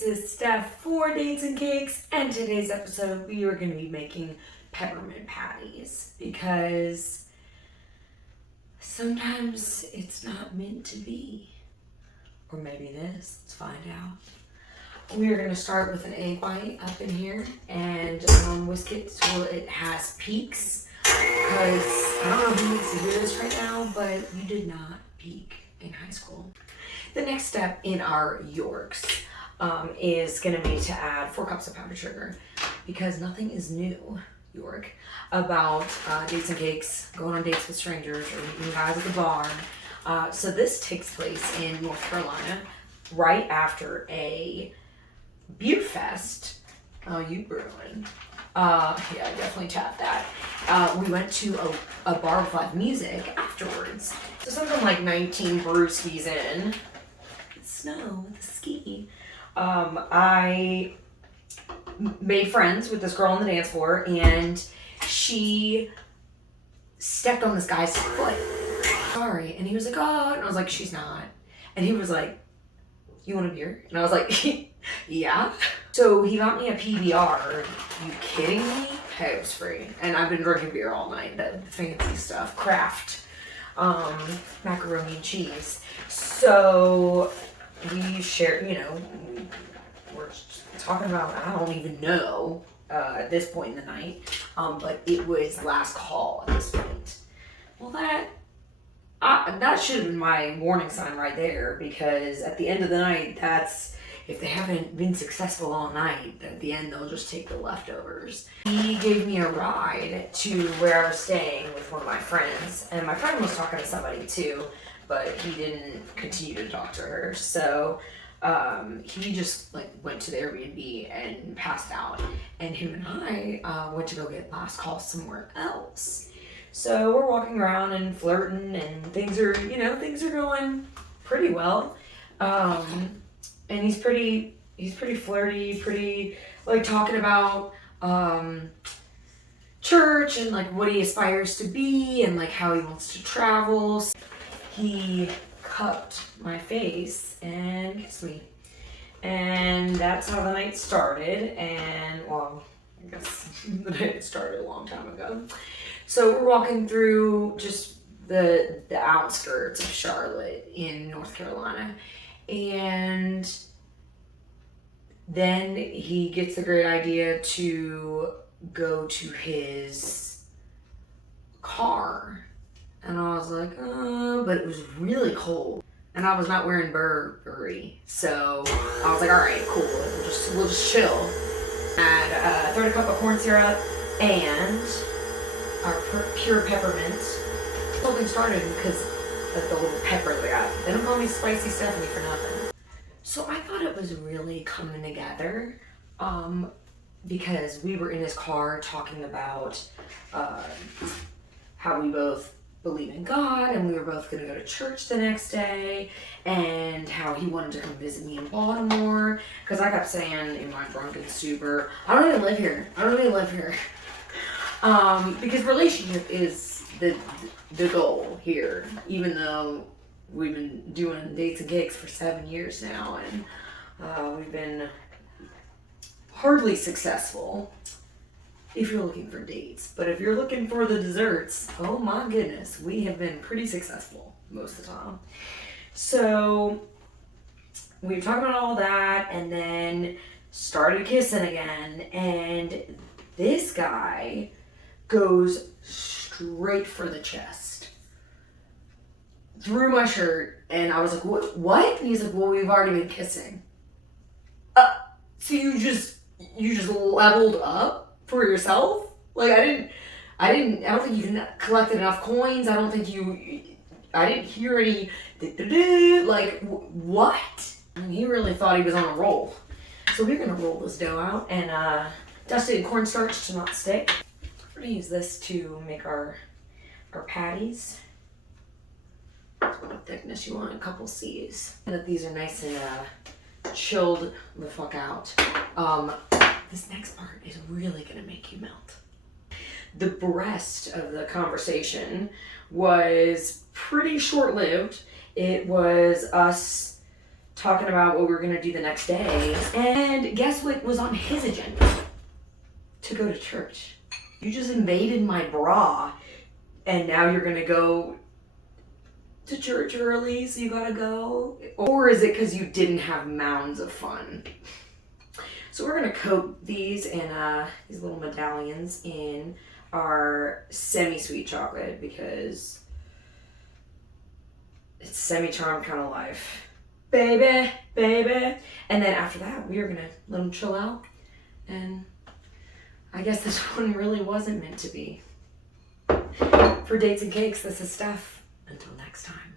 this is Steph for Dates and Cakes, and today's episode we are going to be making peppermint patties because sometimes it's not meant to be. Or maybe it is. Let's find out. We are going to start with an egg white up in here and whisk it so it has peaks, because I don't know who needs to hear this right now, but you did not peak in high school. The next step in our Yorks is going to be to add 4 cups of powdered sugar, because nothing is new, York, about dates and cakes, going on dates with strangers, or meeting guys at the bar. So this takes place in North Carolina right after a beer fest. Oh, you brewing. Yeah, I definitely tapped that. We went to a bar with live music afterwards. So something like 19 brewskis in. It's snow with a ski. I made friends with this girl on the dance floor, and she stepped on this guy's foot. Sorry. And he was like, oh, and I was like, she's not. And he was like, you want a beer? And I was like, yeah. So he got me a PBR. Are you kidding me? Hey, it was free. And I've been drinking beer all night, the fancy stuff, Kraft, macaroni and cheese. So we shared, we're talking about, I don't even know at this point in the night, but it was last call at this point. Well, that should have been my warning sign right there, because at the end of the night, if they haven't been successful all night, at the end they'll just take the leftovers. He gave me a ride to where I was staying with one of my friends, and my friend was talking to somebody too, but he didn't continue to talk to her. So he just went to the Airbnb and passed out, and him and I went to go get last call somewhere else. So we're walking around and flirting, and things are going pretty well. And he's pretty flirty, pretty talking about church and what he aspires to be and how he wants to travel. He cupped my face and kissed me. And that's how the night started. And well, I guess the night started a long time ago. So we're walking through just the outskirts of Charlotte in North Carolina. And then he gets the great idea to go to his car. And I was like, but it was really cold. And I was not wearing Burberry. So I was like, all right, cool. We'll just chill. Add a third cup of corn syrup and our pure peppermint. The whole thing started because of the little pepper they got. They don't call me Spicy Stephanie for nothing. So I thought it was really coming together, because we were in his car talking about how we both believe in God, and we were both going to go to church the next day, and how he wanted to come visit me in Baltimore, because I kept saying in my drunken stupor, I don't even live here. Because relationship is the goal here, even though we've been doing dates and cakes for 7 years now, and we've been hardly successful if you're looking for dates. But if you're looking for the desserts, oh my goodness, we have been pretty successful most of the time. So we were talking about all that, and then started kissing again, and this guy goes straight for the chest, through my shirt, and I was like, what? And he's like, well, we've already been kissing. So you just leveled up for yourself? I don't think you collected enough coins. I don't think I didn't hear any, what? And he really thought he was on a roll. So we're gonna roll this dough out and dust it in cornstarch to not stick. We're gonna use this to make our patties. What thickness you want, a couple C's. And that these are nice and chilled the fuck out. This next part is really gonna make you melt. The rest of the conversation was pretty short-lived. It was us talking about what we were gonna do the next day. And guess what was on his agenda? To go to church. You just invaded my bra, and now you're gonna go to church early, so you gotta go? Or is it because you didn't have mounds of fun? So we're gonna coat these in these little medallions in our semi-sweet chocolate because it's semi-charmed kind of life. Baby, baby. And then after that, we are gonna let them chill out. And I guess this one really wasn't meant to be. For Dates and Cakes, this is Steph. Until next time.